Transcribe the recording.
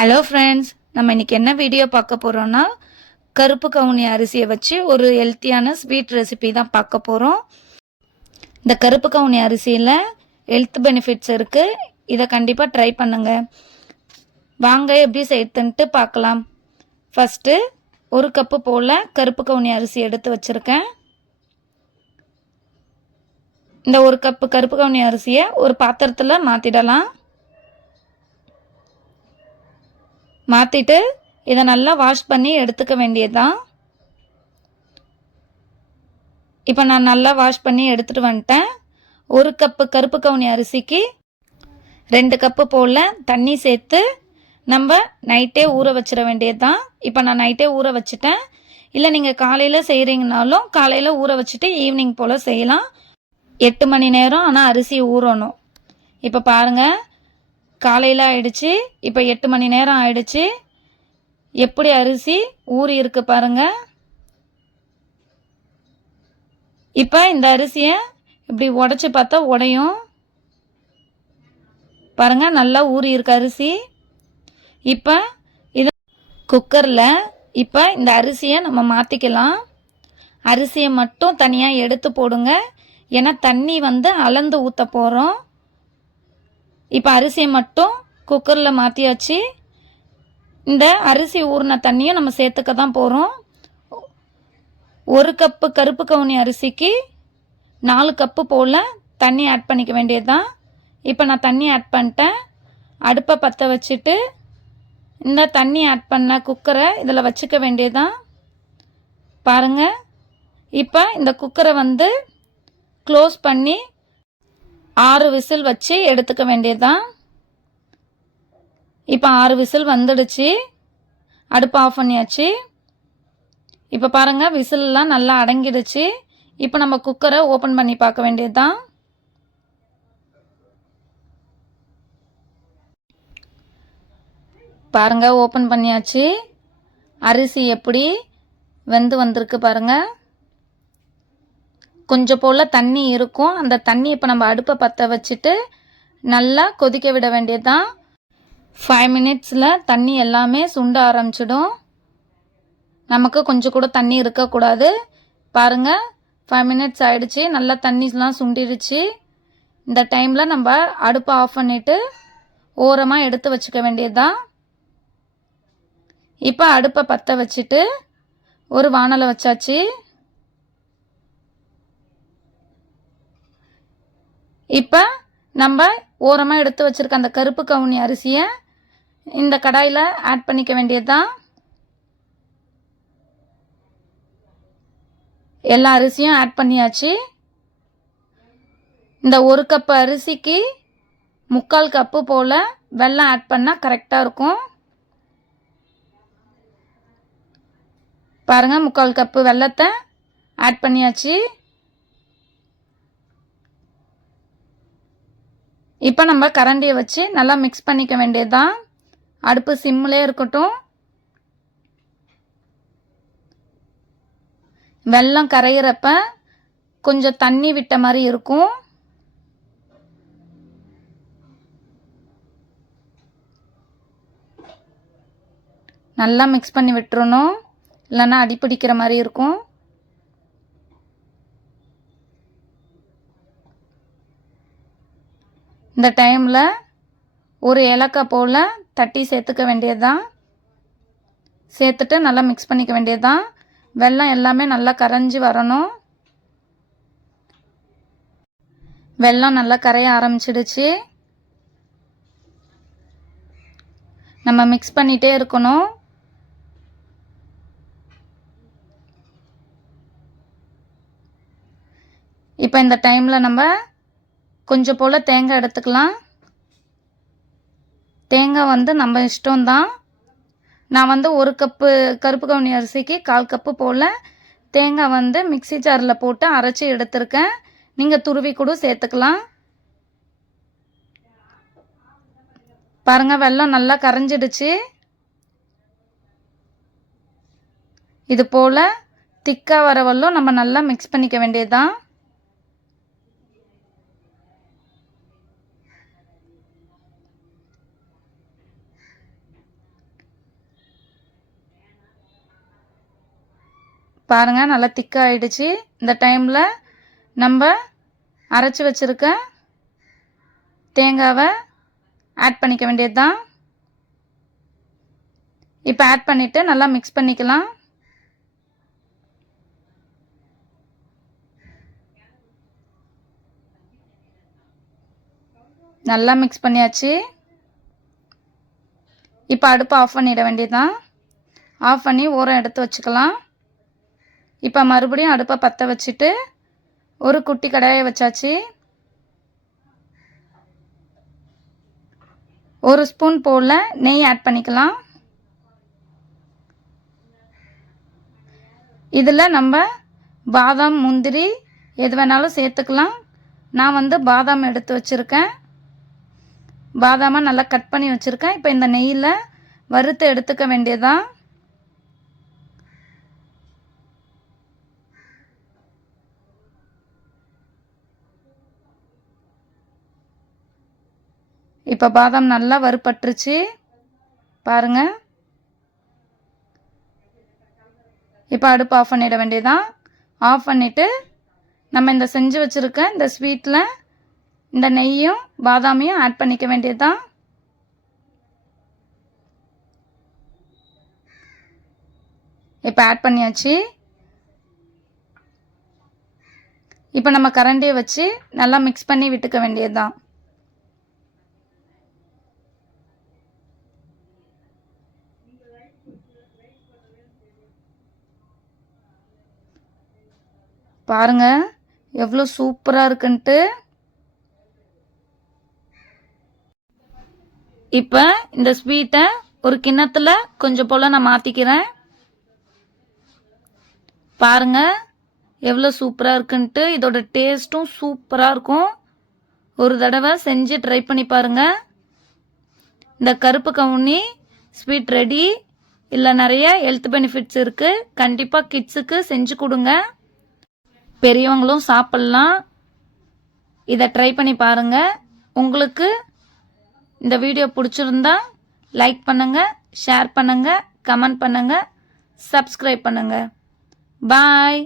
Hello friends, நம்ம இன்றைக்கி என்ன வீடியோ பார்க்க போகிறோன்னா கருப்பு கவுனி அரிசியை வச்சு ஒரு ஹெல்த்தியான ஸ்வீட் ரெசிபி தான் பார்க்க போகிறோம். இந்த கருப்பு கவுனி அரிசியில் ஹெல்த் பெனிஃபிட்ஸ் இருக்குது. இதை கண்டிப்பாக ட்ரை பண்ணுங்கள். வாங்க எப்படி செய்யறதுன்ட்டு பார்க்கலாம். ஃபஸ்ட்டு ஒரு கப்பு போல் கருப்பு கவுனி அரிசி எடுத்து வச்சுருக்கேன். இந்த ஒரு கப்பு கருப்பு கவுனி அரிசியை ஒரு பாத்திரத்தில் மாற்றிடலாம். மாற்றிட்டு இதை நல்லா வாஷ் பண்ணி எடுத்துக்க வேண்டியது தான். இப்போ நான் நல்லா வாஷ் பண்ணி எடுத்துகிட்டு வந்துட்டேன். ஒரு கப்பு கருப்பு கவுனி அரிசிக்கு 2 கப்பு போல் தண்ணி சேர்த்து நம்ம நைட்டே ஊற வச்சிட வேண்டியது தான். இப்போ நான் நைட்டே ஊற வச்சுட்டேன். இல்லை நீங்கள் காலையில் செய்கிறீங்கனாலும் காலையில் ஊற வச்சுட்டு ஈவினிங் போல் செய்யலாம். 8 மணி நேரம் ஆனால் அரிசி ஊறணும். இப்போ பாருங்கள், காலையில் ஆயிடுச்சு. இப்போ 8 மணி நேரம் ஆயிடுச்சு. எப்படி அரிசி ஊறி இருக்கு பாருங்கள். இப்போ இந்த அரிசியை இப்படி உடச்சி பார்த்தா உடையும். பாருங்கள், நல்லா ஊறி இருக்கு அரிசி. இப்போ இதை குக்கரில் இப்போ இந்த அரிசியை நம்ம மாற்றிக்கலாம். அரிசியை மட்டும் தனியாக எடுத்து போடுங்க. ஏன்னா தண்ணி அளந்து ஊற்ற போகிறோம். இப்போ அரிசியை மட்டும் குக்கரில் மாற்றியாச்சு. இந்த அரிசி ஊறின தண்ணியும் நம்ம சேர்த்துக்க தான் போகிறோம். ஒரு கப்பு கருப்பு கவுனி அரிசிக்கு 4 கப்பு போல் தண்ணி ஆட் பண்ணிக்க வேண்டியது தான். இப்போ நான் தண்ணி ஆட் பண்ணிட்டேன். அடுப்பை பற்ற வச்சுட்டு இந்த தண்ணி ஆட் பண்ண குக்கரை இதில் வச்சுக்க வேண்டியது தான். பாருங்கள், இப்போ இந்த குக்கரை க்ளோஸ் பண்ணி 6 விசில் வச்சு எடுத்துக்க வேண்டியது தான். இப்போ 6 விசில் வந்துடுச்சு. அடுப்பு ஆஃப் பண்ணியாச்சு. இப்போ பாருங்கள், விசிலெலாம் நல்லா அடங்கிடுச்சு. இப்போ நம்ம குக்கரை ஓப்பன் பண்ணி பார்க்க வேண்டியது தான். பாருங்கள், ஓப்பன் பண்ணியாச்சு. அரிசி எப்படி வந்திருக்கு பாருங்கள். கொஞ்சம் போல் தண்ணி இருக்கும். அந்த தண்ணி இப்போ நம்ம அடுப்பை பற்ற வச்சுட்டு நல்லா கொதிக்க விட வேண்டியது தான். 5 மினிட்ஸில் தண்ணி எல்லாமே சுண்ட ஆரம்பிச்சிடும். நமக்கு கொஞ்சம் கூட தண்ணி இருக்கக்கூடாது. பாருங்கள், 5 மினிட்ஸ் ஆகிடுச்சு. நல்லா தண்ணிலாம் சுண்டிடுச்சு. இந்த டைமில் நம்ம அடுப்பை ஆஃப் பண்ணிவிட்டு ஓரமாக எடுத்து வச்சுக்க வேண்டியது தான். இப்போ அடுப்பை பற்ற வச்சுட்டு ஒரு வாணலை வச்சாச்சு. இப்போ நம்ம ஓரமாக எடுத்து வச்சுருக்க அந்த கருப்பு கவுனி அரிசியை இந்த கடாயில் ஆட் பண்ணிக்க வேண்டியது தான். எல்லா அரிசியும் ஆட் பண்ணியாச்சு. இந்த ஒரு கப்பு அரிசிக்கு 3/4 கப்பு போல் வெல்லம் ஆட் பண்ணால் கரெக்டாக இருக்கும். பாருங்கள், 3/4 கப்பு வெல்லத்தை ஆட் பண்ணியாச்சு. இப்போ நம்ம கரண்டியை வச்சு நல்லா மிக்ஸ் பண்ணிக்க வேண்டியது தான். அடுப்பு சிம்மிலே இருக்கட்டும். வெல்லம் கரையிறப்ப கொஞ்சம் தண்ணி விட்ட மாதிரி இருக்கும். நல்லா மிக்ஸ் பண்ணி விட்டுறணும், இல்லைன்னா அடிப்பிடிக்கிற மாதிரி இருக்கும். இந்த டைமில் ஒரு ஏலக்காய் போல் தட்டி சேர்த்துக்க வேண்டியது தான். சேர்த்துட்டு நல்லா மிக்ஸ் பண்ணிக்க வேண்டியது தான். வெல்லம் எல்லாமே நல்லா கரைஞ்சி வரணும். வெல்லம் நல்லா கரைய ஆரம்பிச்சிடுச்சு. நம்ம மிக்ஸ் பண்ணிகிட்டே இருக்கணும். இப்போ இந்த டைமில் நம்ம கொஞ்சம் போல் தேங்காய் எடுத்துக்கலாம். தேங்காய் நம்ம இஷ்டம்தான். நான் ஒரு கப்பு கருப்பு கவுனி அரிசிக்கு 1/4 கப்பு போல் தேங்காய் மிக்ஸி ஜாரில் போட்டு அரைச்சி எடுத்துருக்கேன். நீங்கள் துருவி கூட சேர்த்துக்கலாம். பாருங்கள், வெல்லம் நல்லா கரைஞ்சிடுச்சு. இது போல் திக்காக வரவல்லும் நம்ம நல்லா மிக்ஸ் பண்ணிக்க வேண்டியது தான். பாருங்கள் நல்லா திக்காக ஆயிடுச்சு. இந்த டைமில் நம்ம அரைச்சி வச்சுருக்க தேங்காவை ஆட் பண்ணிக்க வேண்டியது தான். இப்போ ஆட் பண்ணிவிட்டு நல்லா மிக்ஸ் பண்ணிக்கலாம். நல்லா மிக்ஸ் பண்ணியாச்சு. இப்போ அடுப்பை ஆஃப் பண்ணிட வேண்டியதுதான். ஆஃப் பண்ணி ஓரம் எடுத்து வச்சுக்கலாம். இப்போ மறுபடியும் அடுப்பை பற்ற வச்சுட்டு ஒரு குட்டி கடாயை வச்சாச்சு. 1 ஸ்பூன் போல் நெய் ஆட் பண்ணிக்கலாம். இதில் நம்ம பாதாம் முந்திரி எது வேணாலும் சேர்த்துக்கலாம். நான் பாதாம் எடுத்து வச்சுருக்கேன். பாதாமை நல்லா கட் பண்ணி வச்சுருக்கேன். இப்போ இந்த நெய்யில் வறுத்து எடுத்துக்க வேண்டியதுதான். இப்போ பாதாம் நல்லா வறுபட்டுருச்சு பாருங்கள். இப்போ அடுப்பு ஆஃப் பண்ணிட வேண்டியதுதான். ஆஃப் பண்ணிவிட்டு நம்ம இந்த செஞ்சு வச்சுருக்க இந்த ஸ்வீட்டில் இந்த நெய்யும் பாதாமையும் ஆட் பண்ணிக்க வேண்டியதுதான். இப்போ ஆட் பண்ணியாச்சு. இப்போ நம்ம கரண்டியை வச்சு நல்லா மிக்ஸ் பண்ணி விட்டுக்க வேண்டியதுதான். பாருங்க எவ்வளோ சூப்பராக இருக்குன்ட்டு. இப்போ இந்த ஸ்வீட்டை ஒரு கிண்ணத்தில் கொஞ்சம் போல் நான் மாற்றிக்கிறேன். பாருங்க எவ்வளோ சூப்பராக இருக்குன்ட்டு. இதோட டேஸ்ட்டும் சூப்பராக இருக்கும். ஒரு தடவை செஞ்சு ட்ரை பண்ணி பாருங்கள். இந்த கருப்பு கவுனி ஸ்வீட் ரெடி. இல்லை நிறைய ஹெல்த் பெனிஃபிட்ஸ் இருக்குது. கண்டிப்பாக கிட்ஸுக்கு செஞ்சு கொடுங்க. பெரியவங்களும் சாப்பிட்லாம். இதை ட்ரை பண்ணி பாருங்கள். உங்களுக்கு இந்த வீடியோ பிடிச்சிருந்தா லைக் பண்ணுங்கள், ஷேர் பண்ணுங்கள், கமெண்ட் பண்ணுங்கள், சப்ஸ்கிரைப் பண்ணுங்கள். பாய்.